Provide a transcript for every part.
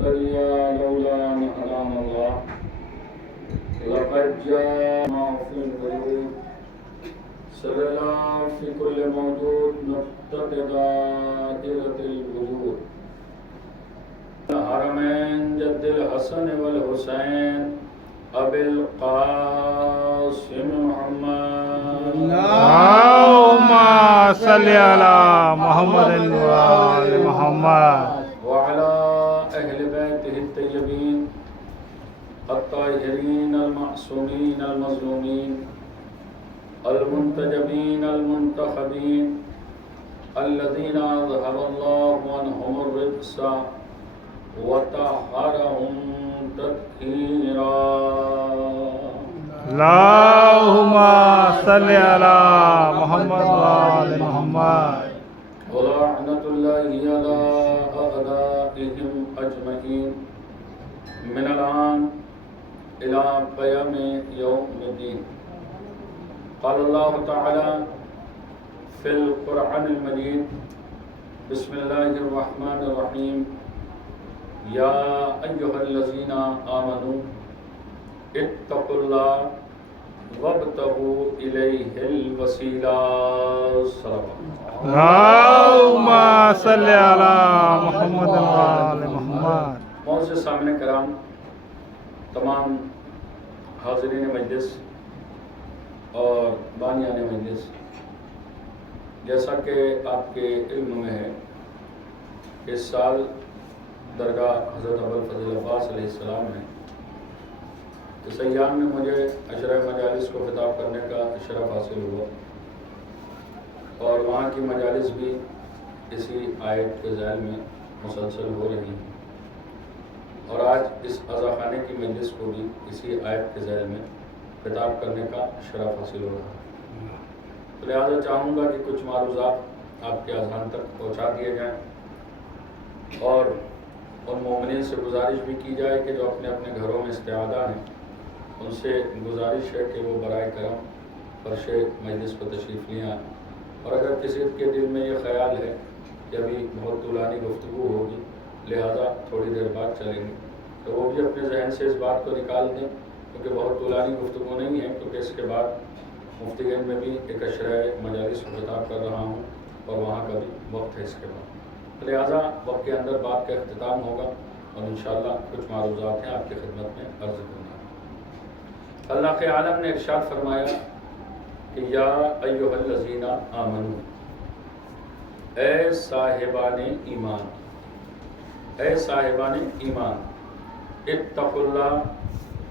نهتدي لولا أن هدانا الله لقد جاءنا في الوجود سرنا في كل موجود نقطة دائرة الوجود الحرمين جد الحسن والحسين أبي القاسم محمد اللهم صل على محمد وآل محمد وعلى أهل بيته الطيبين الطاهرين المعصومين المظلومين المنتجبين المنتخبين الذين أظهر الله عنهم الرجس وطهرهم تطهيرا اللهم صل على محمد وآل محمد ولعنة الله على أعدائهم أجمعين من الآن إلى قيام يوم الدين. قال الله تعالى في القرآن المجيد بسم الله الرحمن الرحيم يا أيها الذين آمنوا اتقوا الله وابتغوا إليه الوسيلة. اللهم صل على محمد وآل محمد. معزز سامعین کرام، تمام حاضرین مجلس اور بانیان مجلس، جیسا کہ آپ کے علم میں ہے، اس سال درگاہ حضرت ابوالفضل عباس علیہ السلام ہے. اس ایام میں مجھے عشرہ مجالس کو خطاب کرنے کا شرف حاصل ہوا اور وہاں کی مجالس بھی اسی آیت کے ذیل میں مسلسل ہو رہی ہیں، اور آج اس عزاخانے کی مجلس کو بھی اسی آیت کے ذیل میں خطاب کرنے کا شرف حاصل ہو رہا ہے. تو لہٰذا چاہوں گا کہ کچھ معروضات آپ کے اذہان تک پہنچا دیے جائیں، اور ان مومنین سے گزارش بھی کی جائے کہ جو اپنے اپنے گھروں میں استعادہ ہیں، ان سے گزارش ہے کہ وہ برائے کرم فرش مجلس کو تشریف لے آئیں. اور اگر کسی کے دل میں یہ خیال ہے کہ ابھی بہت طولانی گفتگو ہوگی لہذا تھوڑی دیر بعد چلیں گے، تو وہ بھی اپنے ذہن سے اس بات کو نکال دیں، کیونکہ بہت طولانی گفتگو نہیں ہے، کیونکہ اس کے بعد مفتی گنج میں بھی ایک عشرہ مجالس کو خطاب کر رہا ہوں اور وہاں کا بھی وقت ہے اس کے بعد. لہٰذا وقت کے اندر بات کا اختتام ہوگا اور انشاءاللہ کچھ معروضات ہیں آپ کی خدمت میں عرض کرنا. اللہ کے عالم نے ارشاد فرمایا کہ یا ایھا الذین آمنو، اے صاحبان ایمان، اے صاحبان ایمان، اتقوا اللہ،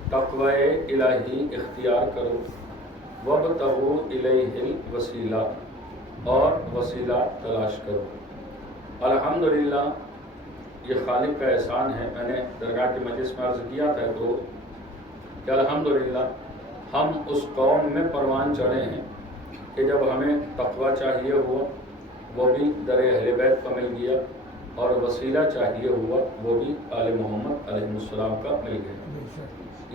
تقوی الہی اختیار کرو، وابتغوا الیہ الوسیلہ، اور وسیلہ تلاش کرو. الحمدللہ یہ خالق کا احسان ہے. میں نے درگاہ کے مجلس میں عرض کیا تھا کہ الحمدللہ ہم اس قوم میں پروان چڑھے ہیں کہ جب ہمیں تقوی چاہیے ہوا وہ بھی در اہل بیت کا مل گیا، اور وسیلہ چاہیے ہوا وہ بھی آل محمد علیہ السلام کا مل گیا.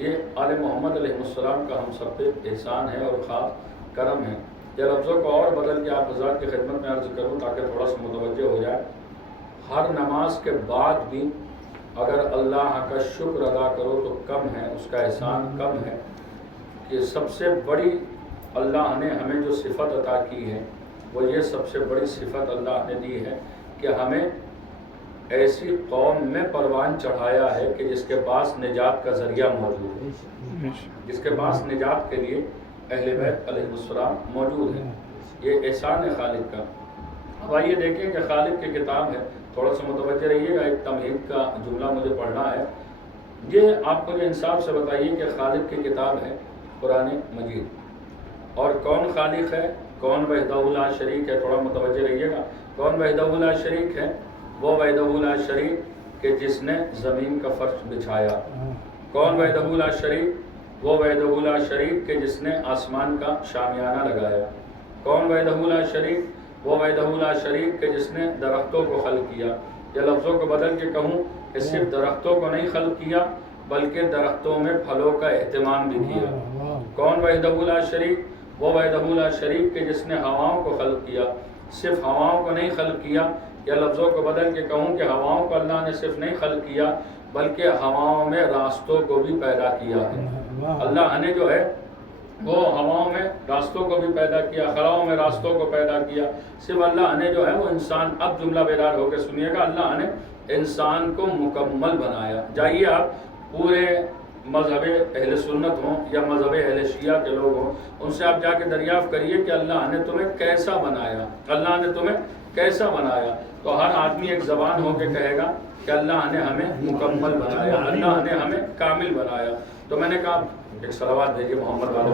یہ آل محمد علیہ السلام کا ہم سب پہ احسان ہے اور خاص کرم ہے. یہ لفظوں کو اور بدل کے آپ حضرات کی خدمت میں عرض کروں تاکہ تھوڑا سا متوجہ ہو جائے. ہر نماز کے بعد بھی اگر اللہ کا شکر ادا کرو تو کم ہے، اس کا احسان کم ہے. کہ سب سے بڑی اللہ نے ہمیں جو صفت عطا کی ہے وہ یہ سب سے بڑی صفت اللہ نے دی ہے کہ ہمیں ایسی قوم میں پروان چڑھایا ہے کہ جس کے پاس نجات کا ذریعہ موجود ہے، جس کے پاس نجات کے لیے اہل بیت علیہ السلام موجود ہے. یہ احسان ہے خالق کا. اب آئیے دیکھیں کہ خالق کی کتاب ہے، تھوڑا سا متوجہ رہیے گا. ایک تمہید کا جملہ مجھے پڑھنا ہے. یہ آپ کو جو انصاف سے بتائیے کہ خالق کی کتاب ہے قرآن مجید، اور کون خالق ہے، کون وحدہ لا شریک ہے. تھوڑا متوجہ رہیے گا. کون وحدہ لا شریک ہے؟ وہ وحدہ لا شریک کہ جس نے زمین کا فرش بچھایا. کون وحدہ لا شریک؟ وہ وحدہ لا شریک کہ جس نے آسمان کا شامیانہ لگایا. کون وحدہ لا شریک؟ وہ وحدہ لا شریک کہ جس نے درختوں کو خلق کیا. یا لفظوں کو بدل کے کہوں کہ صرف درختوں کو نہیں خلق کیا بلکہ درختوں میں پھلوں کا اہتمام بھی کیا. کون وحدہ لا شریک؟ وہ وحدہ لا شریک کہ جس نے ہواؤں کو خلق کیا. صرف ہواؤں کو نہیں خلق کیا یا لفظوں کو بدل کے کہوں کہ ہواؤں کو اللہ نے صرف نہیں خلق کیا بلکہ ہواؤں میں راستوں کو بھی پیدا کیا ہے. اللہ نے جو ہے وہ ہواؤں میں راستوں کو بھی پیدا کیا, خلاؤں میں راستوں کو پیدا کیا. صرف اللہ نے جو ہے وہ انسان, اب جملہ بیدار ہو کے سنیے گا, اللہ نے انسان کو مکمل بنایا. جائیے آپ پورے مذہب اہل سنت ہوں یا مذہب اہل شیعہ کے لوگ ہوں, ان سے آپ جا کے دریافت کریے کہ اللہ نے تمہیں کیسا بنایا, اللہ نے تمہیں کیسا بنایا. تو ہر آدمی ایک زبان ہو کے کہے گا کہ اللہ نے ہمیں مکمل بنایا, اللہ نے ہمیں کامل بنایا. تو میں نے کہا ایک صلوات بھیجیے محمد والے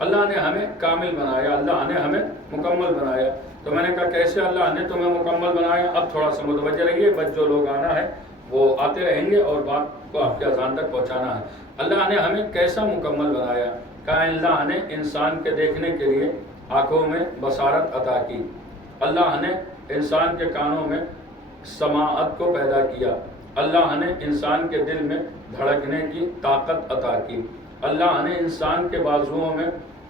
اللہ نے ہمیں کامل بنایا, اللہ نے ہمیں مکمل بنایا. تو میں نے کہا کیسے اللہ نے تمہیں مکمل بنایا. اب تھوڑا سا متوجہ رہیے, بس جو لوگ آنا ہے وہ آتے رہیں گے اور بات کو آپ کے اذان تک پہنچانا ہے. اللہ نے ہمیں کیسا مکمل بنایا. کہا اللہ نے انسان کے دیکھنے کے لیے آنکھوں میں بصارت عطا کی, اللہ نے انسان کے کانوں میں سماعت کو پیدا کیا, اللہ نے انسان کے دل میں دھڑکنے کی طاقت عطا کی, اللہ نے انسان کے بازوؤں میں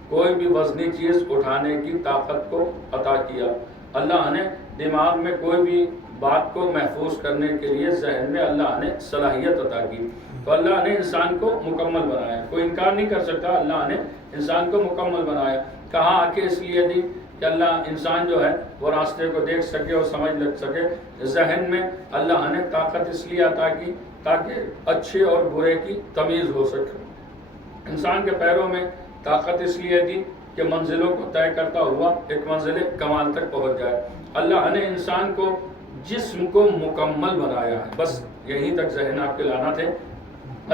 کوئی بھی وزنی چیز اٹھانے کی طاقت کو عطا کیا, اللہ نے دماغ میں کوئی بھی بات کو محفوظ کرنے کے لیے ذہن میں اللہ نے صلاحیت عطا کی. تو اللہ نے انسان کو مکمل بنایا, کوئی انکار نہیں کر سکتا, اللہ نے انسان کو مکمل بنایا. کہاں آنکھیں اس لیے دی کہ اللہ انسان جو ہے وہ راستے کو دیکھ سکے اور سمجھ لگ سکے. ذہن میں اللہ نے طاقت اس لیے عطا کی تاکہ اچھے اور برے کی تمیز ہو سکے. انسان کے پیروں میں طاقت اس لیے دی کہ منزلوں کو طے کرتا ہوا ایک منزل کمال تک پہنچ جائے. اللہ نے انسان کو جسم کو مکمل بنایا ہے. بس یہیں تک ذہن آپ کے لانا تھے.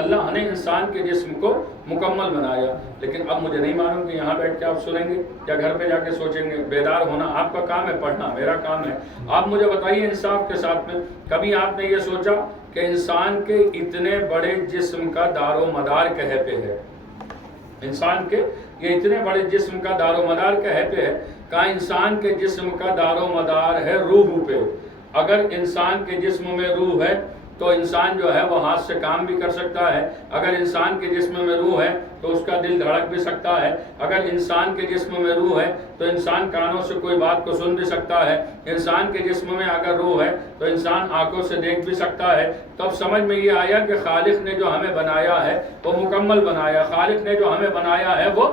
اللہ نے انسان کے جسم کو مکمل بنایا. لیکن اب مجھے نہیں معلوم کہ یہاں بیٹھ کے آپ سنیں گے یا گھر پہ جا کے سوچیں گے. بیدار ہونا آپ کا کام ہے, پڑھنا میرا کام ہے. آپ مجھے بتائیے انصاف کے ساتھ میں, کبھی آپ نے یہ سوچا کہ انسان کے اتنے بڑے جسم کا دار و مدار کہے پہ ہے؟ انسان کے یہ اتنے بڑے جسم کا دار و مدار کہے پہ ہے. کہا انسان کے جسم کا دار و مدار ہے روح پہ. اگر انسان کے جسم میں روح ہے تو انسان جو ہے وہ ہاتھ سے کام بھی کر سکتا ہے. اگر انسان کے جسم میں روح ہے تو اس کا دل دھڑک بھی سکتا ہے. اگر انسان کے جسم میں روح ہے تو انسان کانوں سے کوئی بات کو سن بھی سکتا ہے. انسان کے جسم میں اگر روح ہے تو انسان آنکھوں سے دیکھ بھی سکتا ہے. تو اب سمجھ میں یہ آیا کہ خالق نے جو ہمیں بنایا ہے وہ مکمل بنایا. خالق نے جو ہمیں بنایا ہے وہ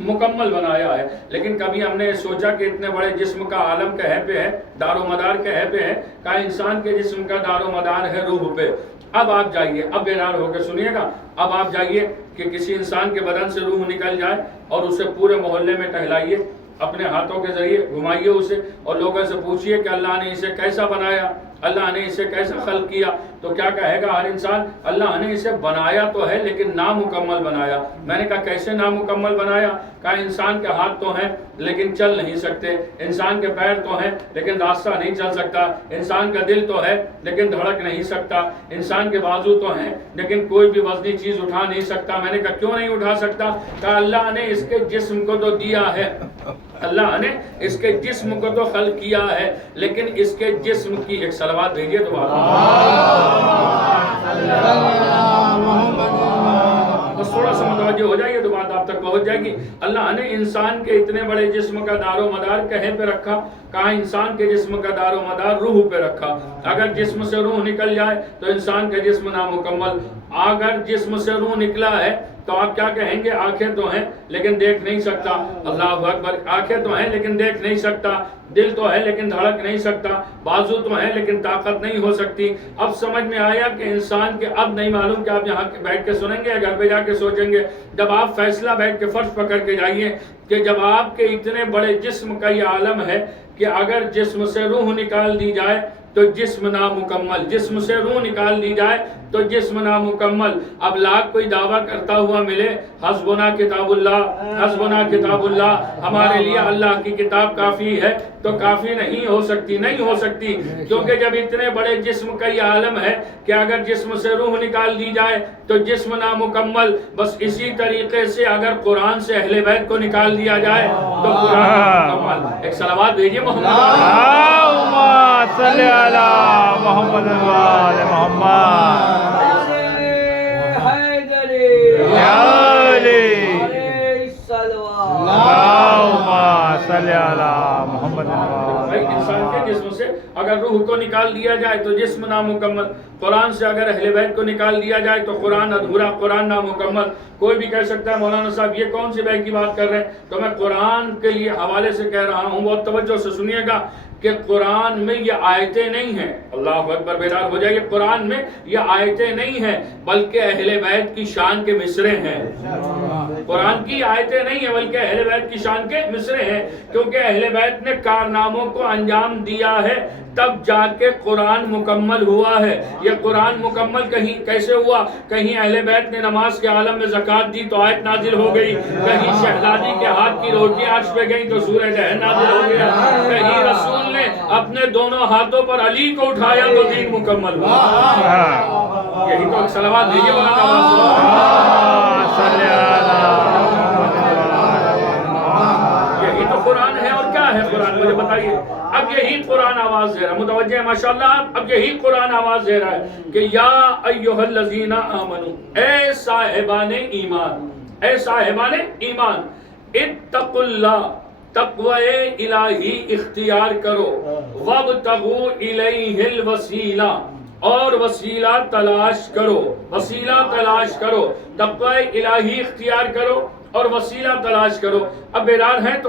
مکمل بنایا ہے. لیکن کبھی ہم نے سوچا کہ اتنے بڑے جسم کا عالم کہے پہ ہے, دار و مدار کہے پہ ہے. کہا انسان کے جسم کا دار و مدار ہے روح پہ. اب آپ جائیے, اب بیدار ہو کے سنیے گا. اب آپ جائیے کہ کسی انسان کے بدن سے روح نکل جائے اور اسے پورے محلے میں ٹہلائیے, اپنے ہاتھوں کے ذریعے گھمائیے اسے اور لوگوں سے پوچھئے کہ اللہ نے اسے کیسا بنایا, اللہ نے اسے کیسا خلق کیا. تو کیا کہے گا ہر انسان؟ اللہ نے اسے بنایا تو ہے لیکن نامکمل بنایا. میں نے کہا کیسے نامکمل بنایا؟ کہا انسان کے ہاتھ تو ہیں لیکن چل نہیں سکتے, انسان کے پیر تو ہیں لیکن راستہ نہیں چل سکتا, انسان کا دل تو ہے لیکن دھڑک نہیں سکتا, انسان کے بازو تو ہیں لیکن کوئی بھی وزنی چیز اٹھا نہیں سکتا. میں نے کہا کیوں نہیں اٹھا سکتا؟ کہا اللہ نے اس کے جسم کو تو دیا ہے, اللہ نے اس کے جسم کو تو خلق کیا ہے لیکن اس کے جسم کی ایک صلوات بھیجیے تو بس تھوڑا سا متوجہ ہو جائیے تو بات آپ تک پہنچ جائے گی. اللہ نے انسان کے اتنے بڑے جسم کا دار و مدار کہیں پہ رکھا؟ کہا انسان کے جسم کا دار و مدار روح پہ رکھا. اگر جسم سے روح نکل جائے تو انسان کا جسم نامکمل. اگر جسم سے روح نکلا ہے تو آپ کیا کہیں گے؟ آنکھیں تو ہیں لیکن دیکھ نہیں سکتا. اللہ اکبر, آنکھیں تو ہیں لیکن دیکھ نہیں سکتا, دل تو ہے لیکن دھڑک نہیں سکتا, بازو تو ہیں لیکن طاقت نہیں ہو سکتی. اب سمجھ میں آیا کہ انسان کے, اب نہیں معلوم کہ آپ یہاں بیٹھ کے سنیں گے یا گھر پہ جا کے سوچیں گے. جب آپ فیصلہ بیٹھ کے فرض پکڑ کے جائیے کہ جب آپ کے اتنے بڑے جسم کا یہ عالم ہے کہ اگر جسم سے روح نکال دی جائے تو جسم نامکمل, جسم سے روح نکال دی جائے تو جسم نامکمل. اب لاکھ کوئی دعویٰ کرتا ہوا ملے حسبنا کتاب اللہ, حسبنا کتاب اللہ, ہمارے لیے اللہ کی کتاب کافی ہے, تو کافی نہیں ہو سکتی, نہیں ہو سکتی. کیونکہ جب اتنے بڑے جسم کا یہ عالم ہے کہ اگر جسم سے روح نکال دی جائے تو جسم نامکمل. بس اسی طریقے سے اگر قرآن سے اہل بیت کو نکال دیا جائے تو قرآن مکمل. ایک صلوات بھیجیے اللہم صلی علی محمد و آل محمد. یا علی صلی علی محمد بھائی انسان کے جسم سے اگر روح کو نکال دیا جائے تو جسم نامکمل، قرآن سے اگر اہل بیت کو نکال دیا جائے تو قرآن ادھورا، قرآن نامکمل۔ کوئی بھی کہہ سکتا ہے مولانا صاحب یہ کون سی بیت کی بات کر رہے ہیں، تو میں قرآن کے لیے حوالے سے کہہ رہا ہوں، بہت توجہ سے سنیے گا کہ قرآن میں یہ آیتیں نہیں ہیں، اللہ اکبر، بیدار ہو جائیے، قرآن میں یہ آیتیں نہیں ہیں بلکہ اہل بیت کی شان کے مصرے ہیں۔ قرآن کی آیتیں نہیں ہیں بلکہ اہل بیت کی شان کے مصرے ہیں، کیونکہ اہل بیت نے کارناموں کو انجام دیا ہے تب جا کے قرآن مکمل ہوا ہے۔ یہ قرآن مکمل کہیں کیسے ہوا؟ کہیں اہل بیت نے نماز کے عالم میں زکوٰۃ دی تو آیت نازل ہو گئی، کہیں شہزادی کے ہاتھ کی روٹیاں عرش پہ گئیں تو سورہ جہل نازل ہو گیا، کہیں رسول نے اپنے دونوں ہاتھوں پر علی کو اٹھایا تو دین مکمل ہوا۔ یہی تو صلوات بھیجیے یہی تو قرآن ہے، اور کیا ہے قرآن مجھے بتائیے۔ اب یہی قرآن آواز دے رہا ہے، متوجہ ہے ماشاءاللہ، اب یہی قرآن آواز دے رہا ہے کہ یا ایھا الذین آمنو، اے صاحبان ایمان، اے صاحبان ایمان، اتقوا اللہ، تقوی الہی اختیار کرو، وابتغوا الیہ الوسیلہ، اور وسیلہ تلاش کرو، وسیلہ تلاش کرو، تقوی الہی اختیار کرو اور وسیلہ تلاش کرو۔ اب بیدار ہیں تو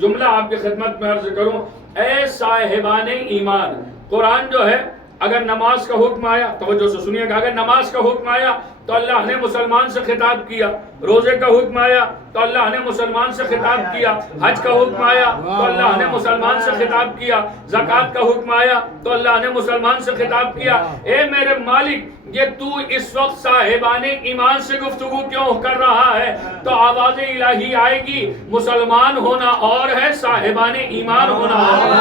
جملہ آپ کی خدمت میں عرض کروں، اے صاحبان ایمان، قرآن جو ہے اگر نماز کا حکم آیا، توجہ سے سنیے گا، اگر نماز کا حکم آیا تو اللہ نے مسلمان سے خطاب کیا، روزے کا حکم آیا تو اللہ نے مسلمان سے خطاب کیا، حج کا حکم آیا تو اللہ نے مسلمان سے خطاب کیا، زکوٰۃ کا حکم آیا تو اللہ نے مسلمان سے خطاب کیا۔ اے میرے مالک، یہ تو اس وقت صاحبان ایمان سے گفتگو کیوں کر رہا ہے؟ تو آواز الہی آئے گی، مسلمان ہونا اور ہے، صاحبان ایمان ہونا اور ہے۔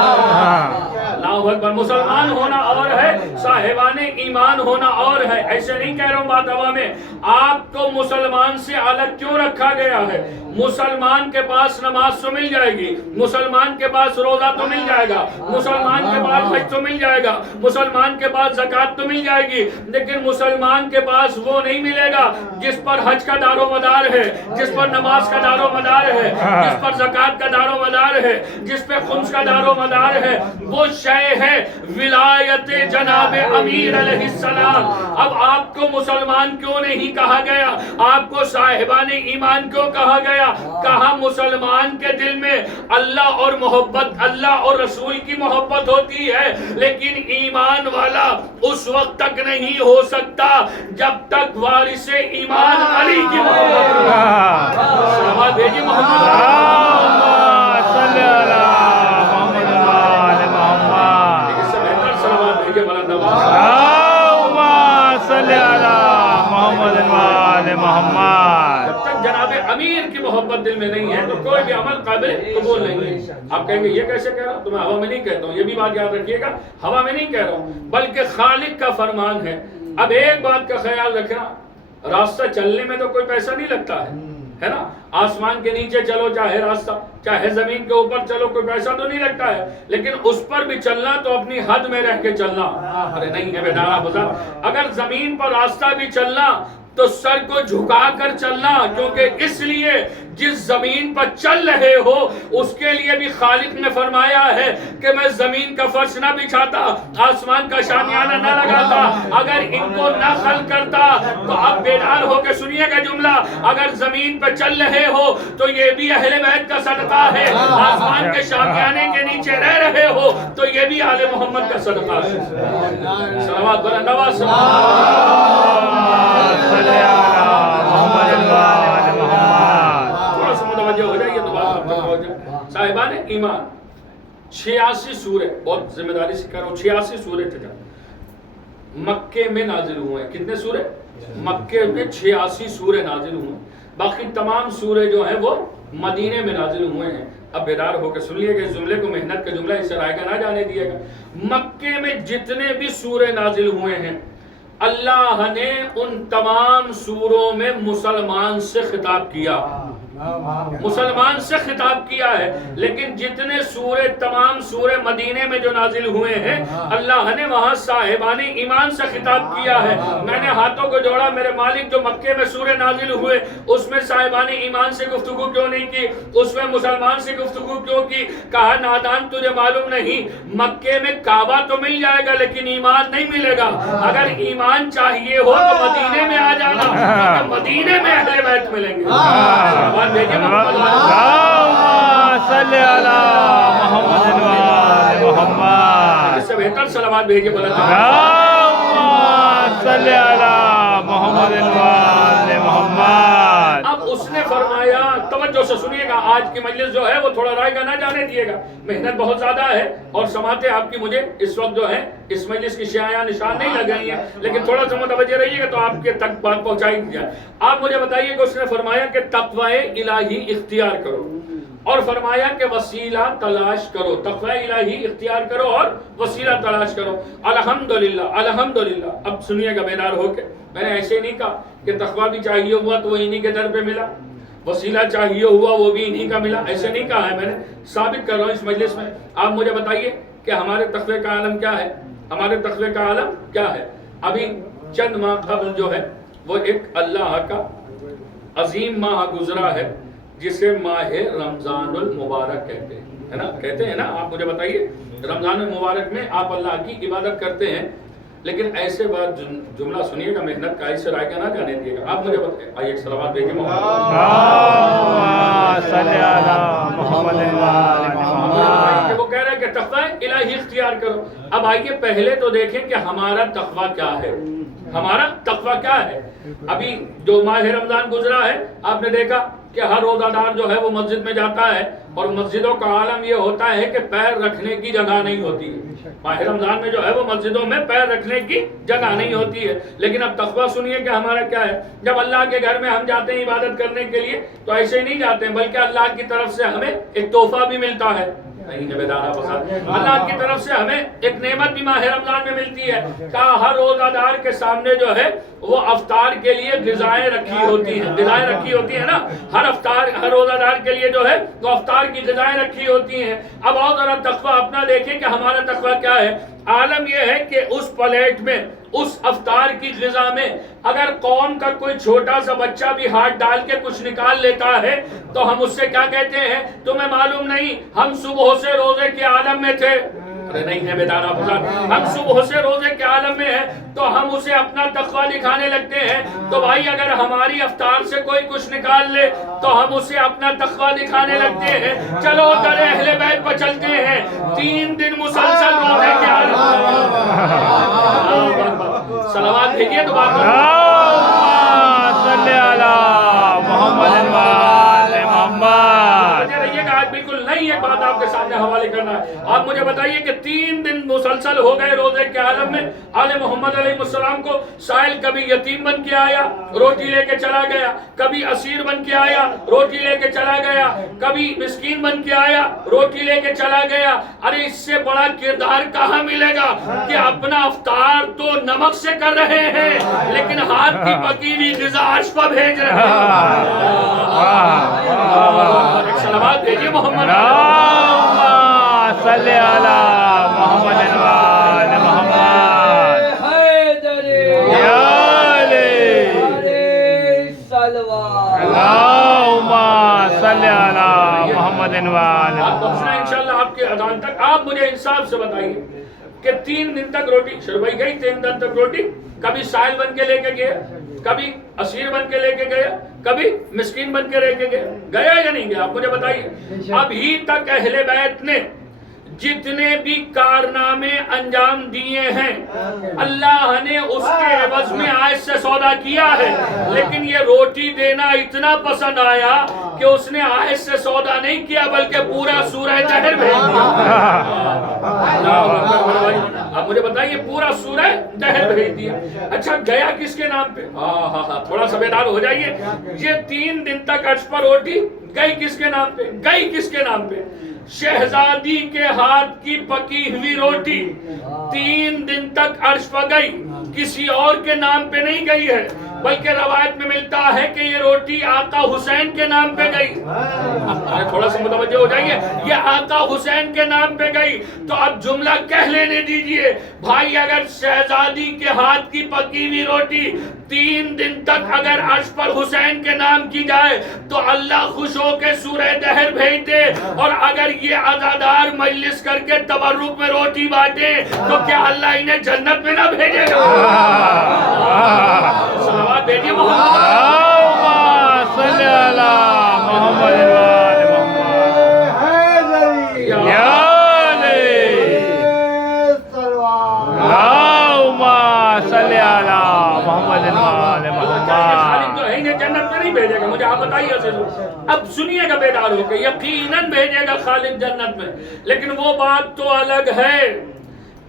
اللہ اکبر، مسلمان ہونا اور ہے، صاحبان ایمان ہونا اور ہے۔ ایسے نہیں کہہ رہا ہوں بات ہوا میں، آپ کو مسلمان سے الگ کیوں رکھا گیا ہے؟ مسلمان کے پاس نماز تو مل جائے گی، مسلمان کے پاس روزہ تو مل جائے گا، مسلمان کے پاس حج تو مل جائے گا، مسلمان کے پاس زکوٰۃ تو مل جائے گی، لیکن مسلمان کے پاس وہ نہیں ملے گا جس پر حج کا دار و مدار ہے، جس پر نماز کا دار و مدار ہے، جس پر زکوٰۃ کا دار و مدار ہے، جس پہ خمس کا دار و مدار ہے۔ وہ شے ہے ولایت جناب امیر علیہ السلام۔ اب آپ کو مسلمان کیوں نہیں کہا گیا؟ آپ کو صاحبان ایمان کیوں کہا گیا؟ کہا مسلمان کے دل میں اللہ اور محبت، اللہ اور رسول کی محبت ہوتی ہے، لیکن ایمان والا اس وقت تک نہیں ہو سکتا جب تک وارث ایمان علی کی محبت ہو۔ صلوات بھیجیے محمد صلی اللہ علیہ محمد، اس سے بہتر صلوات بھیجیے بلند آواز صلی اللہ محمد۔ جب تک جناب امیر کی محبت دل میں نہیں ہے تو کوئی بھی عمل قابل قبول نہیں ہے۔ آپ کہیں گے یہ کیسے کہہ رہا ہوں؟ تو میں ہوا میں نہیں کہتا ہوں، یہ بھی بات یاد رکھیے گا، ہوا میں نہیں کہہ رہا ہوں بلکہ خالق کا فرمان ہے۔ اب ایک بات کا خیال رکھنا، راستہ چلنے میں تو کوئی پیسہ نہیں لگتا ہے نا؟ آسمان کے نیچے چلو چاہے راستہ، چاہے زمین کے اوپر چلو، کوئی پیسہ تو نہیں لگتا ہے، لیکن اس پر بھی چلنا تو اپنی حد میں رہ کے چلنا۔ ارے نہیں ہے بیدارہ بزرگ، اگر زمین پر راستہ بھی چلنا تو سر کو جھکا کر چلنا، کیونکہ اس لیے جس زمین پر چل رہے ہو اس کے لیے بھی خالق نے فرمایا ہے کہ میں زمین کا فرش نہ بچھاتا، آسمان کا شامیانہ نہ لگاتا، اگر ان کو نہ خلق کرتا۔ تو اب بیدار ہو کے سنیے گا جملہ، اگر زمین پر چل رہے ہو تو یہ بھی اہل بیت کا صدقہ ہے، آسمان کے شامیانے کے نیچے رہ رہے ہو تو یہ بھی آل محمد کا صدقہ ہے۔ صلوات بلند آواز تھوڑا سا متوجہ ہو جائیے تو بات ہو جائے۔ صاحبان ایمان 86 سورے، بہت ذمہ داری سے کہہ رہا ہوں، 86 سورے تھے مکے میں نازل ہوئے ہیں۔ کتنے سورے؟ مکے میں 86 سورے نازل ہوئے، باقی تمام سورے جو ہیں وہ مدینے میں نازل ہوئے ہیں۔ اب بیدار ہو کے سن لیے گا اس جملے کو، محنت کا جملہ، اسے رائے کا نہ جانے دیے گا۔ مکے میں جتنے بھی سورے نازل ہوئے ہیں اللہ نے ان تمام سوروں میں مسلمان سے خطاب کیا۔ مسلمان سے خطاب کیا ہے، لیکن جتنے سورے تمام سورے مدینے میں جو نازل ہوئے ہیں اللہ نے وہاں صاحبان ایمان سے خطاب کیا ہے۔ میں نے ہاتھوں کو جوڑا، میرے مالک جو مکے میں سورے نازل ہوئے اس میں صاحبان ایمان سے گفتگو کیوں نہیں کی، اس میں مسلمان سے گفتگو کیوں کی؟ کہا نادان تجھے معلوم نہیں، مکے میں کعبہ تو مل جائے گا لیکن ایمان نہیں ملے گا۔ اگر ایمان چاہیے ہو تو مدینے میں آ جانا، کیونکہ مدینے میں اہل بیت ملیں گے۔ صلوات بھیجیے محمد صلی علی محمد محمد، اس سے بہتر صلوات بھیجیے بلند صلی علی محمد محمد۔ اب اس نے فرمایا، توجہ سے سنیے گا، آج کی مجلس جو ہے وہ تھوڑا رائے گا نہ جانے دیے گا، محنت بہت زیادہ ہے اور سماعتیں آپ کی مجھے اس وقت جو ہے اس مجلس کی شیعہ نشان نہیں لگ رہی ہیں، لیکن تھوڑا سا متوجہ رہیے گا تو آپ کے تک بات پہنچائی جائے۔ آپ مجھے بتائیے کہ اس نے فرمایا کہ تقوی الہی اختیار کرو، اور فرمایا کہ وسیلہ تلاش کرو، تقوی الہی اختیار کرو اور وسیلہ تلاش کرو۔ الحمدللہ الحمدللہ۔ اب سنیے گا بیدار ہو کے، میں نے ایسے نہیں کہا کہ تقوی بھی چاہیے ہوا تو وہ انہی کے در پہ ملا، وسیلہ چاہیے ہوا وہ بھی انہی کا ملا، ایسے نہیں کہا ہے، میں نے ثابت کر رہا ہوں اس مجلس میں۔ آپ مجھے بتائیے کہ ہمارے تقوی کا عالم کیا ہے، ہمارے تقوی کا عالم کیا ہے؟ ابھی چند ماہ قبل جو ہے وہ ایک اللہ کا عظیم ماہ گزرا ہے جسے ماہ رمضان المبارک کہتے ہیں، ہے نا؟ کہتے ہیں نا؟ آپ مجھے بتائیے، رمضان المبارک میں آپ اللہ کی عبادت کرتے ہیں، لیکن ایسے بات جملہ سنیے گا محنت کا، ایسے رائے کا نہ جانے دیے گا۔ آپ مجھے بتائیے، آئیے ایک صلوات بھیجیے محمد صلی علی محمد محمد۔ کہ وہ کہہ رہے ہیں کہ تقوی الہی اختیار کرو۔ اب آئیے پہلے تو دیکھیں کہ ہمارا تقوی کیا ہے، ہمارا تقوی کیا ہے۔ ابھی جو ماہ رمضان گزرا ہے آپ نے دیکھا کہ ہر روزہ دار جو ہے وہ مسجد میں جاتا ہے، اور مسجدوں کا عالم یہ ہوتا ہے کہ پیر رکھنے کی جگہ نہیں ہوتی ہے۔ ماہ رمضان میں جو ہے وہ مسجدوں میں پیر رکھنے کی جگہ نہیں ہوتی ہے، لیکن اب تقوی سنیے کہ ہمارا کیا ہے۔ جب اللہ کے گھر میں ہم جاتے ہیں عبادت کرنے کے لیے تو ایسے نہیں جاتے ہیں، بلکہ اللہ کی طرف سے ہمیں ایک تحفہ بھی ملتا ہے۔ اللہ کی طرف سے ہمیں ایک نعمت بھی ماہ رمضان میں ملتی ہے کہ ہر روزہ دار کے سامنے جو ہے وہ افطار کے لیے غذائیں رکھی ہوتی ہیں، غذائیں رکھی ہوتی ہیں نا، ہر روزہ دار کے لیے جو ہے وہ افطار کی غذائیں رکھی ہوتی ہیں۔ اب اور ذرا تقوی اپنا دیکھیں کہ ہمارا تقوی کیا ہے۔ عالم یہ ہے کہ اس پلیٹ میں، اس افطار کی غذا میں اگر قوم کا کوئی چھوٹا سا بچہ بھی ہاتھ ڈال کے کچھ نکال لیتا ہے تو ہم اس سے کیا کہتے ہیں؟ تمہیں معلوم نہیں ہم صبح سے روزے کے عالم میں تھے؟ ارے نہیں ہے بیدارہ بزرگ، ہم صبح سے روزے کے عالم میں ہیں تو ہم اسے اپنا تقوی دکھانے لگتے ہیں۔ تو بھائی اگر ہماری افطار سے کوئی کچھ نکال لے تو ہم اسے اپنا تقوی دکھانے لگتے ہیں۔ چلو در اہل بیت پر چلتے ہیں، 3 دن مسلسل روزے کے عالم میں۔ صلوات بھیجیے تو بات صلی علی محمد محمد۔ رہیے گا، آج بالکل نئی ایک بات آپ کے سامنے حوالے کرنا ہے۔ آپ مجھے بتائیے کہ 3 دن مسلسل ہو گئے روزے کے عالم میں، آل محمد علیہ السلام کو سائل کبھی یتیم بن کے آیا روٹی لے کے چلا گیا، کبھی اسیر بن کے آیا روٹی لے کے چلا گیا، کبھی مسکین بن کے آیا روٹی لے کے چلا گیا۔ ارے اس سے بڑا کردار کہاں ملے گا کہ اپنا افطار تو نمک سے کر رہے ہیں لیکن ہاتھ کی پکی ہوئی غذا عرش پر بھیج رہے ہیں۔ ایک صلوات بھیجیے محمد صلی علی محمد محمد۔ یا علی اللہم صلی علی محمد آپ پہنچنا انشاءاللہ آپ کے اذان تک۔ آپ مجھے انصاف سے بتائیے کہ 3 دن تک روٹی شربائی گئی، 3 دن تک روٹی، کبھی سائل بن کے لے کے گیا، کبھی اسیر بن کے لے کے گیا، کبھی مسکین بن کے لے کے گیا یا نہیں گیا؟ آپ مجھے بتائیے۔ ابھی تک اہل بیت نے جتنے بھی کارنامے انجام دیے ہیں اللہ نے اس کے عوض میں آیت سے سودا کیا ہے، لیکن یہ روٹی دینا اتنا پسند آیا کہ اس نے آیت سے سودا نہیں کیا بلکہ پورا سورہ دہر بھیج دیا۔ اب مجھے بتائیے، پورا سورہ دہر بھیج دیا۔ اچھا گیا کس کے نام پہ؟ تھوڑا سا بیدار ہو جائیے۔ یہ 3 دن تک عرش پر روٹی گئی کس کے نام پہ؟ گئی کس کے نام پہ؟ شہزادی کے ہاتھ کی پکی ہوئی روٹی 3 دن تک عرش پر گئی، کسی اور کے نام پہ نہیں گئی ہے۔ بلکہ روایت میں ملتا ہے کہ یہ روٹی آقا حسین کے نام پہ گئی. تھوڑا سا متوجہ ہو جائیے, یہ آقا حسین کے نام پہ گئی. تو اب جملہ کہہ لینے دیجئے بھائی, اگر شہزادی کے ہاتھ کی پکی ہوئی روٹی 3 دن تک اگر عرش پر حسین کے نام کی جائے تو اللہ خوش ہو کے سورہ دہر بھیج دے, اور اگر یہ عزادار مجلس کر کے تبرک میں روٹی بانٹے تو کیا اللہ انہیں جنت میں نہ بھیجے گا؟ صلوات بھیجیے محمد صلی اللہ محمد خالد جو ہے انہیں جنت میں نہیں بھیجے گا, مجھے آپ بتائیے. اب سنیے گا بیدار ہو کے, یقیناً بھیجے گا خالد جنت میں, لیکن وہ بات تو الگ ہے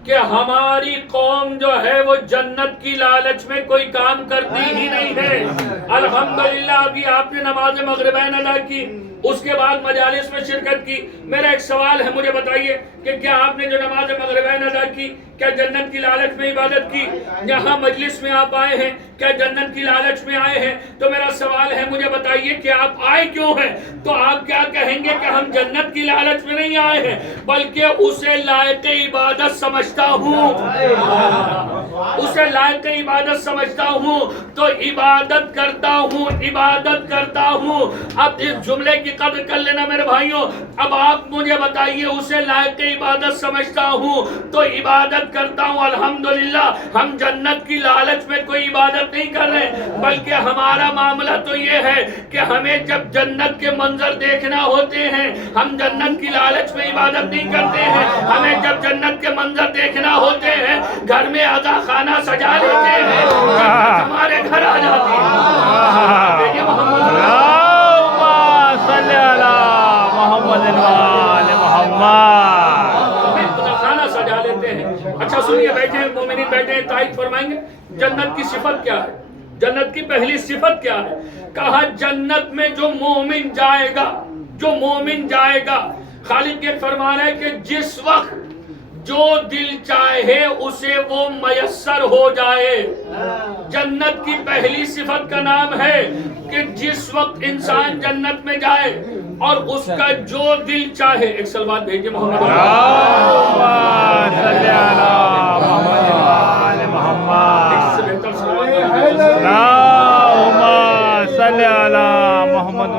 کہ ہماری قوم جو ہے وہ جنت کی لالچ میں کوئی کام کرتی ہی نہیں ہے. الحمدللہ ابھی آپ نے نماز مغربین ادا کی, اس کے بعد مجالس میں شرکت کی. میرا ایک سوال ہے, مجھے بتائیے کہ کیا آپ نے جو نماز مغربین ادا کی کیا جنت کی لالچ میں عبادت کی؟ یہاں مجلس میں آپ آئے ہیں, کیا جنت کی لالچ میں آئے ہیں؟ تو میرا سوال ہے, مجھے بتائیے کہ آپ آئے کیوں ہیں؟ تو آپ کیا کہیں گے کہ ہم جنت کی لالچ میں نہیں آئے ہیں, بلکہ اسے لائق عبادت سمجھتا ہوں, اسے لائق عبادت سمجھتا ہوں تو عبادت کرتا ہوں, عبادت کرتا ہوں. اب اس جملے کی قدر کر لینا میرے بھائیوں. اب آپ مجھے بتائیے, اسے لائق عبادت سمجھتا ہوں تو عبادت کرتا ہوں. الحمدللہ ہم جنت کی لالچ میں کوئی عبادت نہیں کر رہے, بلکہ ہمارا معاملہ تو یہ ہے کہ ہمیں جب جنت کے منظر دیکھنا ہوتے ہیں ہم جنت کی لالچ میں عبادت نہیں کرتے ہیں. ہمیں جب جنت کے منظر دیکھنا ہوتے ہیں گھر میں عزا خانہ سجا لیتے ہیں, جنت ہمارے گھر آ جاتی ہے. دیکھیے محمد صلی اللہ محمد خانہ سجا لیتے ہیں. اچھا سنیے, بیٹھے ہیں مومنین, بیٹھے ہیں, تائید فرمائیں گے جنت کی صفت کیا ہے, جنت کی پہلی صفت کیا ہے؟ کہا جنت میں جو مومن جائے گا, جو مومن جائے گا, خالد کے فرمان ہے کہ جس وقت جو دل چاہے اسے وہ میسر ہو جائے. جنت کی پہلی صفت کا نام ہے کہ جس وقت انسان جنت میں جائے اور اس کا جو دل چاہے. ایک صلوات بھیجیے محمد صلی اللہ محمد, اس سے بہتر صلوات صلی اللہ محمد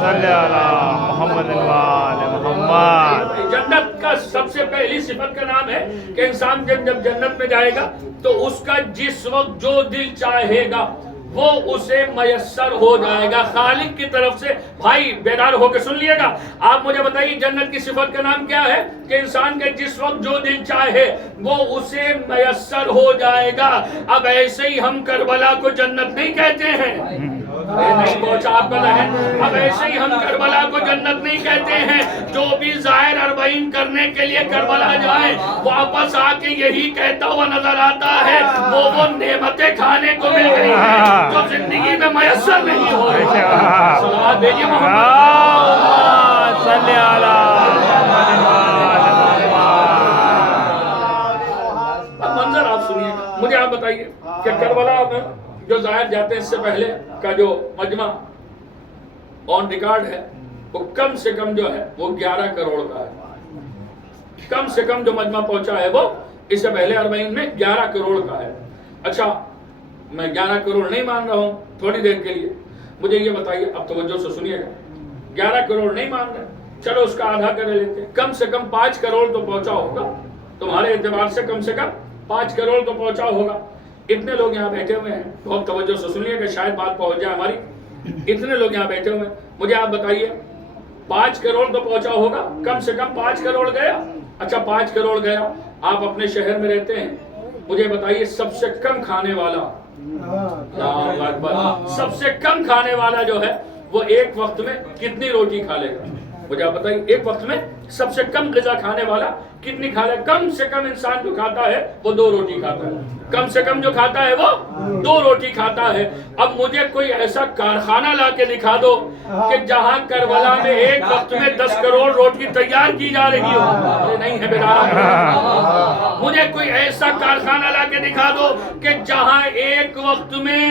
صلی اللہ محمد محمد. جنت کا سب سے پہلی صفت کا نام ہے کہ انسان جب جنت میں جائے گا تو اس کا جس وقت جو دل چاہے گا وہ اسے میسر ہو جائے گا خالق کی طرف سے. بھائی بیدار ہو کے سن لیے گا. آپ مجھے بتائیے جنت کی صفت کا نام کیا ہے؟ کہ انسان کے جس وقت جو دل چاہے وہ اسے میسر ہو جائے گا. اب ایسے ہی ہم کربلا کو جنت نہیں کہتے ہیں, نہیں پہنچا آپ کا ذہن. اب ایسے ہی ہم کربلا کو جنت نہیں کہتے ہیں. جو بھی ظاہر اربعین کرنے کے لیے کربلا جائے واپس آ کے یہی کہتا ہوا نظر آتا ہے وہ نعمتیں کھانے کو مل گئی ہیں جو زندگی میں میسر نہیں ہو رہی. صلوات بھیجیے محمد صلی اللہ اب منظر آپ سنیے گا. مجھے آپ بتائیے کہ کربلا میں جو ظاہر جاتے ہیں اس سے پہلے کا جو مجمع آن ریکارڈ ہے وہ کم سے کم جو ہے وہ 11 کروڑ کا ہے. کم سے کم جو مجمع پہنچا ہے وہ اس سے پہلے اربعین میں 11 کروڑ کا ہے. اچھا میں 11 کروڑ نہیں مان رہا ہوں تھوڑی دیر کے لیے, مجھے یہ بتائیے, اب توجہ سے سنیے گا, 11 کروڑ نہیں مان رہے, چلو اس کا آدھا کر لیتے ہیں, کم سے کم 5 کروڑ تو پہنچا ہوگا تمہارے اعتبار سے, کم 5 کروڑ تو پہنچا ہوگا. اتنے لوگ یہاں بیٹھے ہوئے ہیں, بہت توجہ سے سنیے کہ شاید بات پہنچ جائے ہماری. اتنے لوگ یہاں بیٹھے ہوئے ہیں, مجھے آپ بتائیے 5 کروڑ تو پہنچا ہوگا, کم سے کم 5 کروڑ گیا. اچھا 5 کروڑ گیا, آپ اپنے شہر میں رہتے ہیں, مجھے بتائیے سب سے کم کھانے والا, سب سے کم کھانے والا جو ہے وہ ایک وقت میں کتنی روٹی کھا لے گا؟ مجھے آپ بتائیے ایک وقت میں سب سے کم غذا کھانے والا کتنی کھا لے؟ کم سے کم انسان جو کھاتا ہے وہ 2 روٹی کھاتا ہے، کم سے کم جو کھاتا ہے وہ 2 روٹی کھاتا ہے۔ اب مجھے کوئی ایسا کارخانہ لا کے دکھا دو کہ جہاں کربلا میں ایک وقت میں 10 کروڑ روٹی تیار کی جا رہی ہو، نہیں ہے بیدار۔ مجھے کوئی ایسا کارخانہ لا کے دکھا دو کہ جہاں ایک وقت میں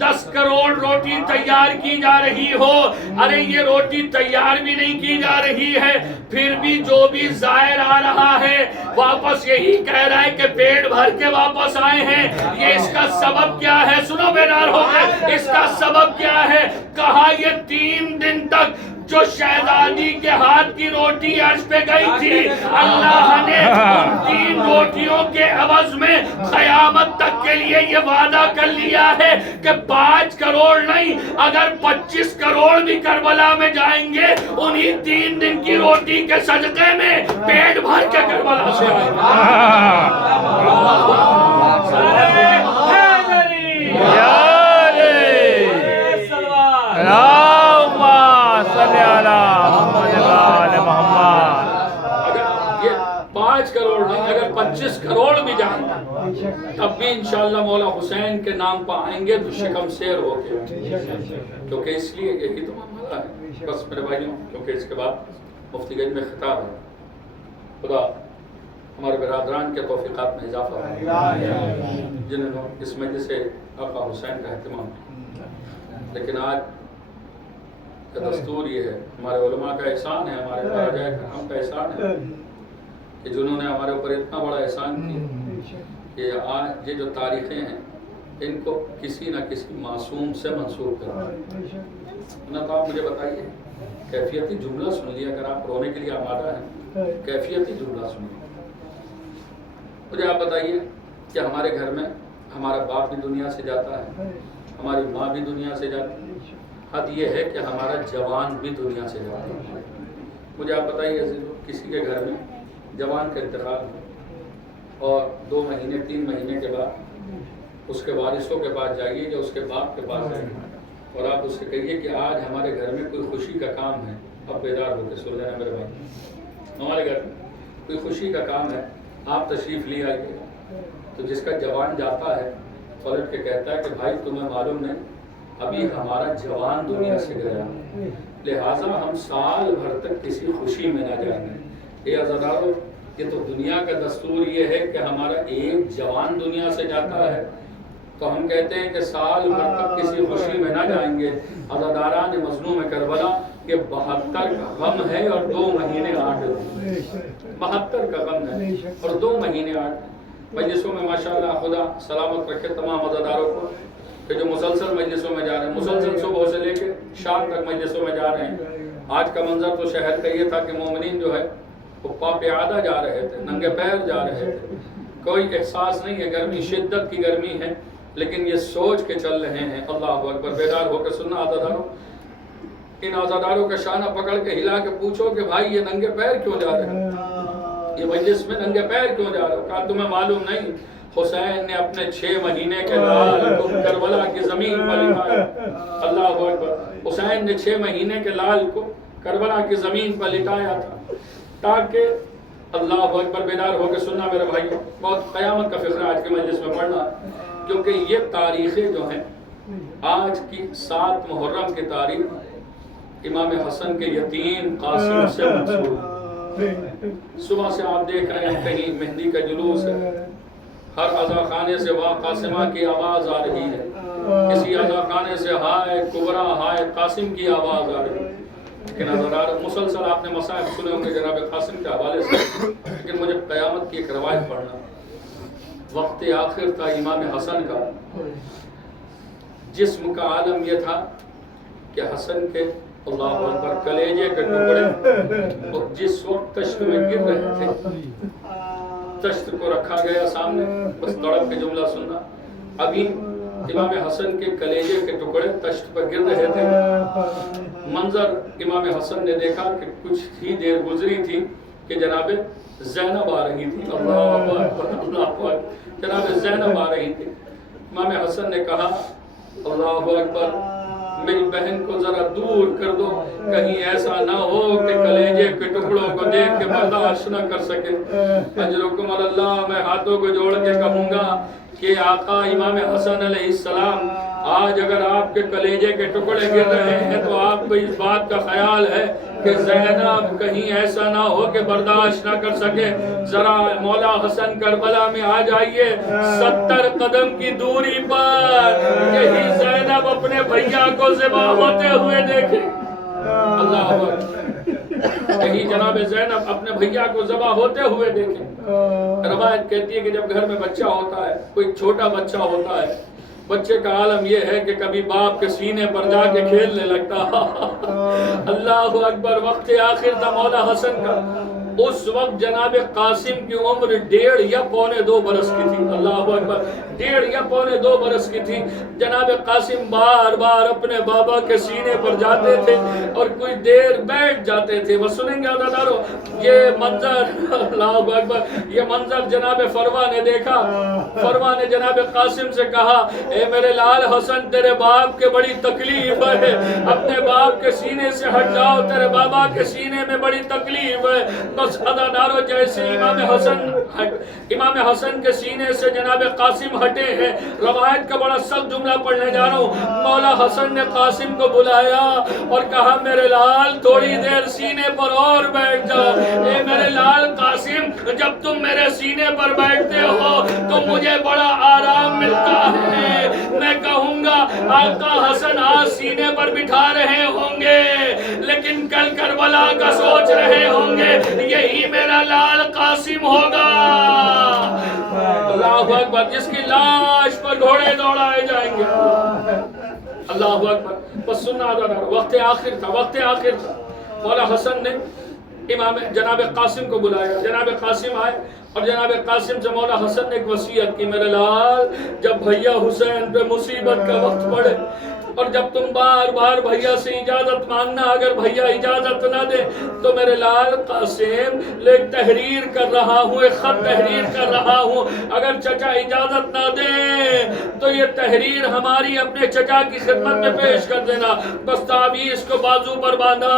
10 کروڑ روٹی تیار کی جا رہی ہو۔ ارے یہ روٹی تیار بھی نہیں کی جا رہی ہے، پھر بھی جو بھی زائر آ رہا ہے واپس یہی کہہ رہا ہے کہ پیٹ بھر کے واپس آئے ہیں۔ یہ اس کا سبب کیا ہے؟ سنو بیدار ہو گئے، اس کا سبب کیا ہے؟ کہا یہ 3 دن تک جو شہزادی کے ہاتھ کی روٹی عرش پہ گئی تھی، اللہ نے ان 3 روٹیوں کے عوض میں قیامت تک کے لیے یہ وعدہ کر لیا ہے کہ 5 کروڑ نہیں، اگر 25 کروڑ بھی کربلا میں جائیں گے انہی 3 دن کی روٹی کے صدقے میں پیٹ بھر کے کربلا سے آئیں گے۔ 5 کروڑ نہیں، اگر 25 کروڑ بھی جائیں گے تب بھی انشاءاللہ مولا حسین کے نام پہ آئیں گے تو شکم سیر ہو کے، کیونکہ اس لیے یہی تو معاملہ ہے۔ بس میرے بھائیوں، کیونکہ اس کے بعد مفتی گنج میں خطاب ہے، خدا ہمارے برادران کے توفیقات میں اضافہ ہے جنہوں نے اس مجلس سے آقا حسین کا اہتمام کیا۔ لیکن آج کا دستور یہ ہے، ہمارے علماء کا احسان ہے، ہمارے راجہ کرام کا احسان ہے کہ جنہوں نے ہمارے اوپر اتنا بڑا احسان کیا کہ آج یہ جو تاریخیں ہیں ان کو کسی نہ کسی معصوم سے منسوب کرنا۔ تو آپ مجھے بتائیے، کیفیتی جملہ سن لیا، اگر آپ رونے کے لیے آمادہ ہیں کیفیتی جملہ سنیے۔ مجھے آپ بتائیے کہ ہمارے گھر میں ہمارا باپ بھی دنیا سے جاتا ہے، ہماری ماں بھی دنیا سے جاتی ہے، حد یہ ہے کہ ہمارا جوان بھی دنیا سے جاتا ہے۔ مجھے آپ بتائیے کسی کے گھر میں جوان کا انتقال ہو اور 2 مہینے 3 مہینے کے بعد اس کے وارثوں کے پاس جائیے یا اس کے باپ کے پاس جائیے اور آپ اس سے کہیے کہ آج ہمارے گھر میں کوئی خوشی کا کام ہے، اب بیدار ہو کے سن لینا میرے بھائی، ہمارے گھر میں کوئی خوشی کا کام ہے، آپ تشریف لے آئیے۔ تو جس کا جوان جاتا ہے پلٹ کے کہتا ہے کہ بھائی تمہیں معلوم نہیں ابھی ہمارا جوان دنیا سے گیا، لہٰذا ہم سال بھر تک کسی خوشی میں نہ جائیں گے۔ اے عزیزانو، یہ تو دنیا کا دستور یہ ہے کہ ہمارا ایک جوان دنیا سے جاتا ہے تو ہم کہتے ہیں کہ سال بھر تک کسی خوشی میں نہ جائیں گے۔ عزاداران مظلوم کربلا کہ 72 کا غم ہے اور 2 مہینے 8 دن، 72 کا غم ہے اور 2 مہینے 8۔ مجلسوں میں ماشاءاللہ خدا سلامت رکھے تمام عزاداروں کو کہ جو مسلسل مجلسوں میں جا رہے ہیں، مسلسل صبح سے لے کے شام تک مجلسوں میں جا رہے ہیں۔ آج کا منظر تو شہر کا یہ تھا کہ مومنین جو ہے وہ پا پیادہ جا رہے تھے، ننگے پیر جا رہے تھے، کوئی احساس نہیں ہے، گرمی شدت کی گرمی ہے لیکن یہ سوچ کے چل رہے ہیں۔ اللہ اکبر، بیدار ہو کے سننا عزاداروں، ان عزاداروں کا شانہ پکڑ کے ہلا کے پوچھو کہ بھائی یہ ننگے پیر کیوں جا رہے ہیں، یہ مجلس میں ننگے پیر کیوں جا رہے ہو؟ کہا تمہیں معلوم نہیں حسین نے اپنے 6 مہینے کے لال کو کربلا کی زمین پر لٹایا۔ اللہ اکبر، حسین نے 6 مہینے کے لال کو کربلا کی زمین پر لٹایا تھا تاکہ اللہ اکبر، بیدار ہو کے سننا میرے بھائی، بہت قیامت کا فکر آج کے مجلس میں پڑھنا، کیونکہ یہ تاریخیں جو ہیں آج کی 7 محرم کی تاریخ امام حسن کے یتیم قاسم سے منسوب۔ صبح سے آپ دیکھ رہے ہیں کہیں مہندی کا جلوس ہے، ہر عزا خانے سے واہ قاسمہ کی آواز آ رہی ہے، کسی عزا خانے سے ہائے کبرا ہائے قاسم کی آواز آ رہی ہے۔ لیکن مسلسل آپ نے مصائب سنے ہوں گے جناب قاسم کے حوالے سے، لیکن مجھے قیامت کی ایک روایت پڑھنا، وقت آخر تھا امام حسن کا، جسم کا عالم یہ تھا کہ حسن کے اللہ اکبر کلیجے کے ٹکڑے اور جس وقت تشت میں گر رہے تھے، تشت کو رکھا گیا سامنے، بس تڑپ کے جملہ سننا، ابھی امام حسن کے کلیجے کے ٹکڑے تشت پر گر رہے تھے۔ منظر امام حسن نے دیکھا کہ کچھ ہی دیر گزری تھی کہ جناب زینب آ رہی تھی، اللہ اکبر اللہ اکبر، جناب زینب آ رہی تھی۔ امام حسن نے کہا اللہ اکبر میری بہن کو ذرا دور کر دو، کہیں ایسا نہ ہو کہ کلیجے کے ٹکڑوں کو دیکھ کے برداشت نہ کر سکے۔ اجرکم اللہ، میں ہاتھوں کو جوڑ کے کہوں گا کہ آقا امام حسن علیہ السلام آج اگر آپ کے کلیجے کے ٹکڑے گر رہے ہیں تو آپ کو اس بات کا خیال ہے کہ زینب کہیں ایسا نہ ہو کہ برداشت نہ کر سکے۔ ذرا مولا حسن کربلا میں آ جائیے، 70 قدم کی دوری پر یہی زینب اپنے بھیا کو ذبح ہوتے ہوئے دیکھے۔ اللہ اکبر، یہی جناب زینب اپنے بھیا کو ذبح ہوتے ہوئے دیکھے۔ روایت کہتی ہے کہ جب گھر میں بچہ ہوتا ہے، کوئی چھوٹا بچہ ہوتا ہے، بچے کا عالم یہ ہے کہ کبھی باپ کے سینے پر جا کے کھیلنے لگتا۔ اللہ اکبر، وقت آخر تھا مولا حسن کا۔ اس وقت جناب قاسم کی عمر 1.5 یا 1.25 برس کی تھی۔ اللہ اکبر، 1.5 یا 1.25 برس کی تھی۔ جناب قاسم بار بار اپنے بابا کے سینے پر جاتے تھے اور کوئی دیر بیٹھ جاتے تھے۔ وہ سنیں گے عزیزانو، یہ منظر، اللہ اکبر، یہ منظر جناب فروا نے دیکھا۔ فروا نے جناب قاسم سے کہا، اے میرے لال حسن، تیرے باپ کے بڑی تکلیف ہے، اپنے باپ کے سینے سے ہٹ جاؤ، تیرے بابا کے سینے میں بڑی تکلیف ہے۔ بس عزیزانو، جیسے امام حسن کے سینے سے جناب قاسم ہٹے ہیں، روایت کا بڑا سخت جملہ پڑھنے جا رہا ہوں، مولا حسن نے قاسم کو بلایا اور کہا، میرے لال تھوڑی دیر سینے پر اور بیٹھ جاؤ۔ اے میرے لال قاسم، جب تم میرے سینے پر بیٹھتے ہو تو مجھے بڑا آرام ملتا ہے۔ میں کہوں گا آقا حسن آج سینے پر بٹھا رہے ہوں گے، لیکن کل کربلا کا سوچ رہے ہوں گے، یہی میرا لال قاسم ہوگا۔ اللہ اکبر، جس کی لاش پر گھوڑے دوڑائے جائیں گے۔ اللہ اکبر، بس سننا وقت آخر تھا، وقت آخر تھا۔ مولا حسن نے امام جناب قاسم کو بلایا، جناب قاسم آئے اور جناب قاسم سے مولا حسن نے ایک وصیت کی، میرے لال، جب بھیا حسین پہ مصیبت کا وقت پڑے اور جب تم بار بار بھیا سے اجازت مانگنا، اگر بھیا اجازت نہ دے تو میرے لال قاسم ایک تحریر کر رہا ہوں، ایک خط تحریر کر رہا ہوں، اگر چچا اجازت نہ دے تو یہ تحریر ہماری اپنے چچا کی خدمت میں پیش کر دینا۔ بس تعویذ کو بازو پر باندھا،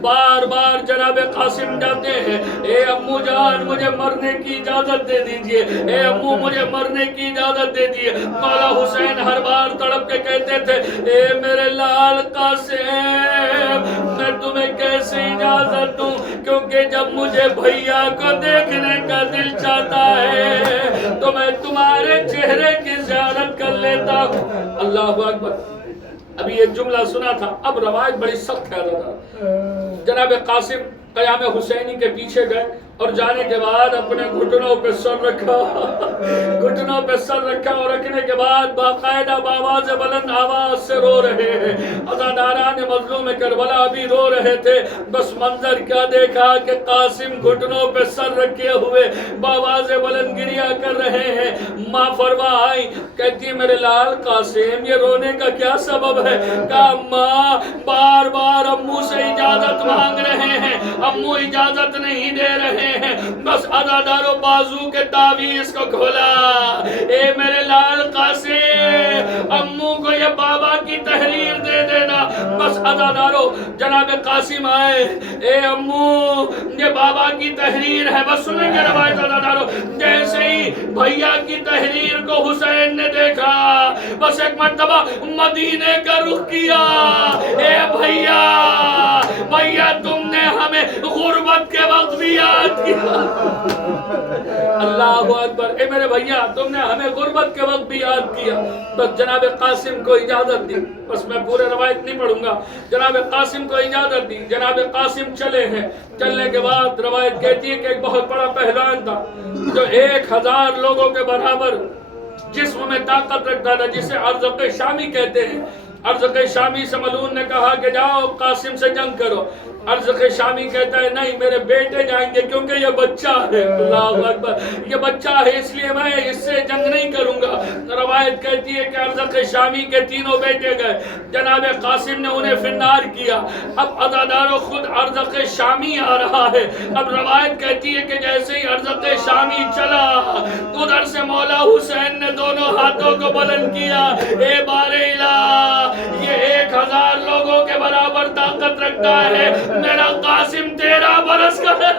بار بار جناب قاسم جاتے ہیں، اے امو جان مجھے مرنے کی اجازت دے دیجئے، اے امو مجھے مرنے کی اجازت دے دیجئے۔ مولا حسین ہر بار تڑپ کے کہتے تھے، اے میرے لال قاسم، میں تمہیں کیسے اجازت دوں، کیونکہ جب مجھے بھیا کو دیکھنے کا دل چاہتا ہے تو میں تمہارے چہرے کی زیارت کر لیتا ہوں۔ اللہ اکبر، ابھی ایک جملہ سنا تھا، اب روایت بڑی سخت ہے۔ جناب قاسم قیام حسینی کے پیچھے گئے اور جانے کے بعد اپنے گھٹنوں پہ سر رکھا، گھٹنوں پہ سر رکھا اور رکھنے کے بعد باقاعدہ بآواز بلند آواز سے رو رہے ہیں۔ عزاداران مظلوم کربلا بھی رو رہے تھے۔ بس منظر کیا دیکھا کہ قاسم گھٹنوں پہ سر رکھے ہوئے بآواز بلند گریہ کر رہے ہیں۔ ماں فروا آئی، کہتی ہے، میرے لال قاسم یہ رونے کا کیا سبب ہے؟ کہا، ماں بار بار امو سے اجازت مانگ رہے ہیں، امو اجازت نہیں دے رہے ہیں۔ بس عزادارو بازو کے تعویذ کو کھولا، اے میرے لال قاسم، امو کو یہ بابا کی تحریر دے دینا۔ بس عزادارو جناب قاسم آئے، اے امو یہ بابا کی تحریر ہے۔ بس سنیں گے روایت عزادارو، جیسے ہی بھیا کی تحریر کو حسین نے دیکھا، بس ایک مرتبہ مدینے کا رخ کیا، اے بھیا، بھیا تم نے ہمیں غربت کے وقت بھی یاد کیا۔ اللہ اکبر، اے میرے بھیا تم نے ہمیں غربت کے وقت بھی یاد کیا۔ بس جناب قاسم کو اجازت دی، بس میں پورے روایت نہیں پڑھوں گا، جناب قاسم کو اجازت دی، جناب قاسم چلے ہیں۔ چلنے کے بعد روایت کہتی ہے کہ ایک بہت بڑا پہلوان تھا جو 1000 لوگوں کے برابر جسم میں طاقت رکھتا تھا، جسے ارزق شامی کہتے ہیں۔ ارزق شامی سے ملعون نے کہا کہ جاؤ قاسم سے جنگ کرو۔ ارزق شامی کہتا ہے نہیں، میرے بیٹے جائیں گے کیونکہ یہ بچہ ہے۔ اللہ اکبر، یہ بچہ ہے اس لیے میں اس سے جنگ نہیں کروں گا۔ روایت کہتی ہے کہ ارزق شامی کے 3 بیٹے گئے، جناب قاسم نے انہیں فنار کیا۔ اب عزادارو خود ارزق شامی آ رہا ہے۔ اب روایت کہتی ہے کہ جیسے ہی ارزق شامی چلا، ادھر سے مولا حسین نے دونوں ہاتھوں کو بلند کیا، اے بار الہ یہ 1000 لوگوں کے برابر طاقت رکھتا ہے، میرا قاسم 13 برس کا ہے۔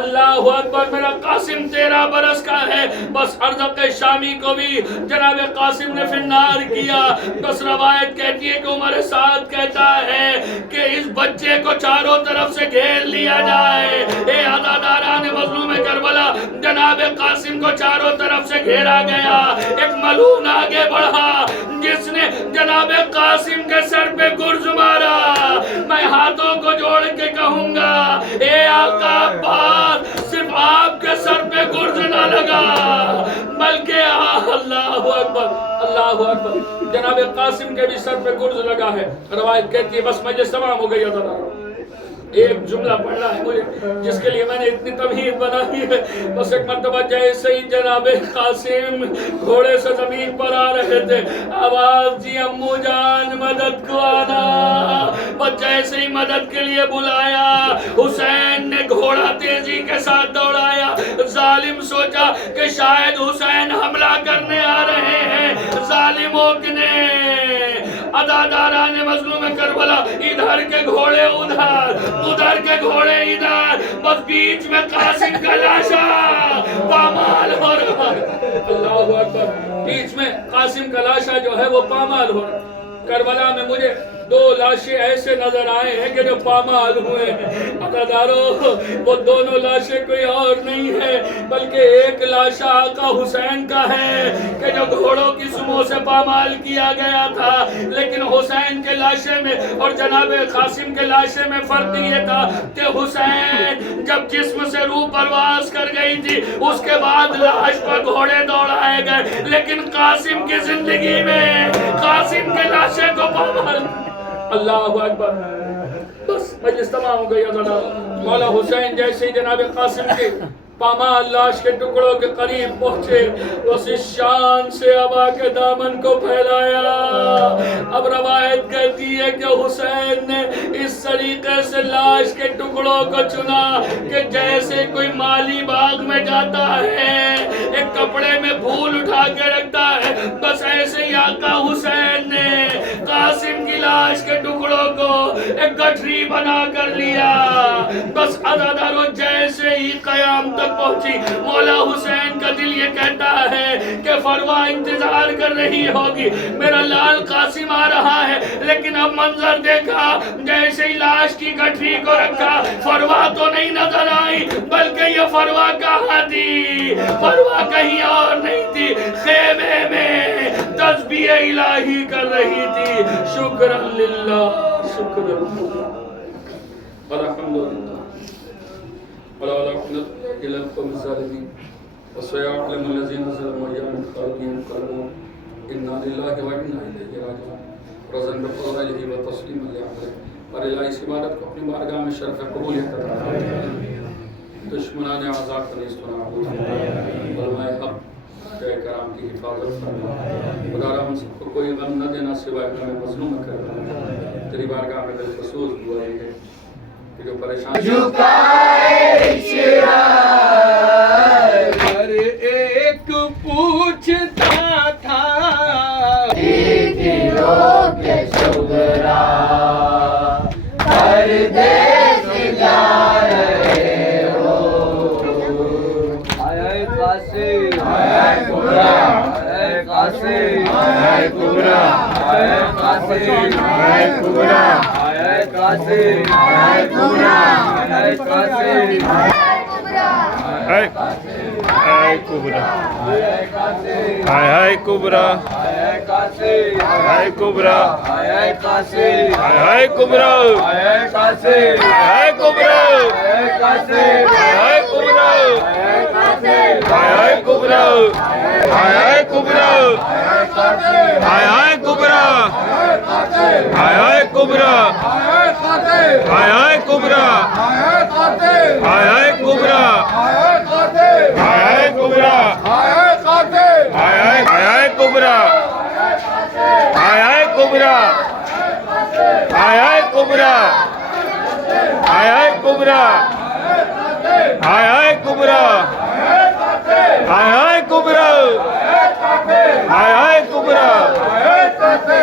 اللہ اکبر، میرا قاسم 13 برس کا ہے۔ بس ارزق شامی کو بھی جناب قاسم نے فنار کیا۔ بس روایت کہتی ہے کہ عمر سعد کہتا ہے کہ اس بچے کو چاروں طرف سے گھیر لیا جائے۔ اے عزاداران مظلوم کربلا، جناب قاسم کو چاروں طرف سے گھیرا گیا۔ ایک ملعون آگے بڑھا جس نے جناب قاسم کے سر پہ گرز مارا۔ میں ہاتھوں کو جوڑ کے کہوں گا، اے آقا عباس، صرف آپ کے سر پہ گرز نہ لگا بلکہ اللہ اکبر، اللہ اکبر، جناب قاسم کے بھی سر پہ گرز لگا ہے۔ روایت کہتی ہے بس مجلس تمام ہو گئی۔ ایک جملہ پڑھنا ہے مجھے جس کے لیے میں نے اتنی تمہید بنائی ہے۔ بس ایک مرتبہ جیسے ہی جناب قاسم گھوڑے سے زمین پر آ رہے تھے، آواز جی امو جان مدد کو آنا۔ بس جیسے ہی مدد کے لیے بلایا، حسین نے گھوڑا تیزی کے ساتھ دوڑایا۔ ظالم سوچا کہ شاید حسین حملہ کرنے آ رہے ہیں۔ ظالموں نے عزاداران مظلوم کربلا، ادھر کے گھوڑے ادھر، ادھر کے گھوڑے ادھر، بس بیچ میں قاسم کا لاشا پامال ہو رہا ہے۔ اللہ اکبر، بیچ میں قاسم کا لاشا جو ہے وہ پامال ہو رہا ہے۔ کربلا میں مجھے 2 لاشیں ایسے نظر آئے ہیں کہ جو پامال ہوئے ہیں۔ عزادارو، وہ دونوں لاشیں کوئی اور نہیں ہے بلکہ ایک لاشا آقا حسین کا ہے کہ جو گھوڑوں کی سموں سے پامال کیا گیا تھا۔ لیکن حسین کے لاشے میں اور جناب قاسم کے لاشے میں فرق یہ تھا کہ حسین جب جسم سے روح پرواز کر گئی تھی اس کے بعد لاش پر گھوڑے دوڑائے گئے، لیکن قاسم کی زندگی میں قاسم کے لاشے کو پامال۔ اللہ اکبر، بس مجلس تمام ہو گئی۔ مولا حسین جیسے ہی جناب قاسم کے پامال لاش کے ٹکڑوں کے قریب پہنچے، اس شان سے ابا کے دامن کو پھیلایا۔ اب روایت کہتی ہے کہ حسین نے اس طریقے سے لاش کے ٹکڑوں کو چنا کہ جیسے کوئی مالی باغ میں جاتا ہے، ایک کپڑے میں پھول اٹھا کے رکھتا ہے، بس ایسے ہی آقا حسین نے قاسم کی لاش کے ٹکڑوں کو ایک گٹھری بنا کر لیا۔ بس عزادارو، جیسے ہی قیام تک پہنچی، مولا حسین کا دل یہ کہتا ہے کہ فروا انتظار کر رہی ہوگی، میرا لال قاسم آ رہا ہے۔ لیکن اب منظر دیکھا، جیسے ہی لاش کی گٹھری کو رکھا، فروا تو نہیں نظر آئی بلکہ یہ فروا کہاں تھی؟ فروا کہیں اور نہیں تھی، خیمے میں تسبیح الہی کر رہی تھی۔ شکرا للہ، شکرا للہ، الحمدللہ، ولا قوة إلا القوم الظالمين وسيعلم الذين ظلموا أيام الخالدين ينقلبون إنا لله وإنا إليه راجعون۔ رضا بفضائله وتسليما لعبده اور الہی اس عبادت کو اپنی بارگاہ میں شرف قبولیت عطا فرما۔ دشمنان آزاد کا نیست و نابود فرما، علماء حق شیخ کرام کی حفاظت فرما۔ خدا را ہم سب کو کوئی غم نہ دینا سوائے ہمیں مظلوم کر۔ تیری بارگاہ میں بالخصوص دعا ہے کہ جو پریشان ہر ایک پوچھتا تھا دلوں کے شبرا، پردیس جا رہے ہو۔ آئے قاسم، آئے کبرا، آئے قاسم، آئے کبرا، آئے قاسم، آئے کبرا، آئے قاسم، آئے کبرا، آئے قاسم، ہائے ہائے کبرا، ہائے ہائے کبرا، آئے قاسم، ہائے کبرا، آئے قاسم، ہائے کبرا، آئے قاسم، ہائے کبرا، آئے قاسم، ہائے کبرا، آئے قاسم، ہائے کبرا، ہائے کبرا، آئے قاسم، ہائے کبرا، ہائے کبرا، آئے قاسم، ہائے کبرا، آئے قاسم، ہائے کبرا، آئے قاسم، ہائے کبرا، آئے قاسم، ہائے کبرا، ہائے کبرا، ہائے کبرا، ہائے کبرا، ہائے کبرا، ہائے کبرا، ہائے کبرا،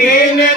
3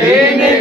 3